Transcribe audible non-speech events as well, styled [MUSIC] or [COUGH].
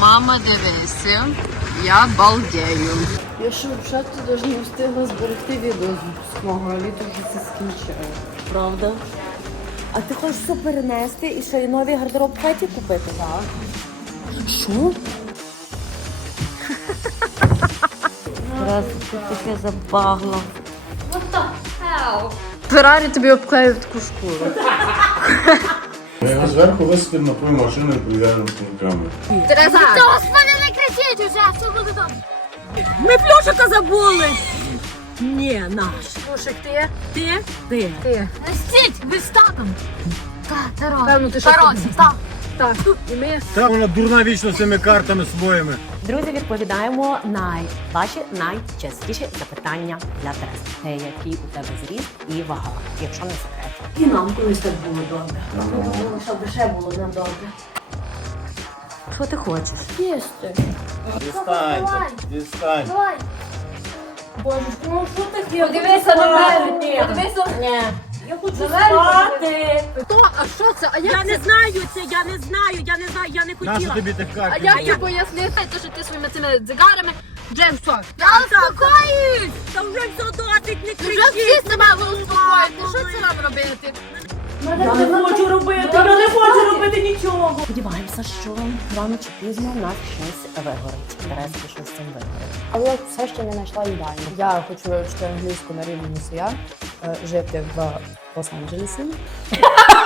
Мама, дивися, я балдею. Я ще взагалі навіть не встигла зберегти відео з випускного, а відео вже це скінчає. Правда? А ти хочеш все перенести і ще й новий гардероб в хаті купити? Так. Що? Раз таке забагло. Феррарі тобі обклеїв таку шкуру. [LAUGHS] Я його зверху висадимо на твою машину і прив'яжемо кнопками. Тереза! Господи, не кричіть уже, все буде добре. Ми плюшика забули! Ні, наш. Слушай, ти? Ти? Ти. Ти. Стіть, ви з татом. Та, Таро. Певно, ти що Таросі, так. Так, і ми... Та вона дурна вічно з цими картами своїми. Друзі, відповідаємо на ваші найчастіші запитання для Тереси. Е, Який у тебе зріст і вага, якщо не секрет. І нам колись так було добре. Ми думали, щоб ще було нам добре. Що ти хочеш? Їсти. Дістаньте, дістаньте. Боже, ну що таке? Подивися на мене. Подивися. Ні. Я хочу спати. Хто? А що це? А Я це? не знаю це, я не знаю, я не знаю, я не Нащо хотіла. тобі така? А як ти пояснити, те, що ти своїми цими дзигарами Джеймс Фок? Я успокоюсь. Та вже все досить, не Вже всі себе успокоїти. Що це нам робити? Я не хочу робити, я не хочу робити нічого. Сподіваємося, що рано чи пізно в нас щось вигорить. Терески щось з цим вигорить. Але я все ще не знайшла ідеально. Я хочу вивчити англійську на рівні носія, е, жити в Лос-Анджелесі. [LAUGHS]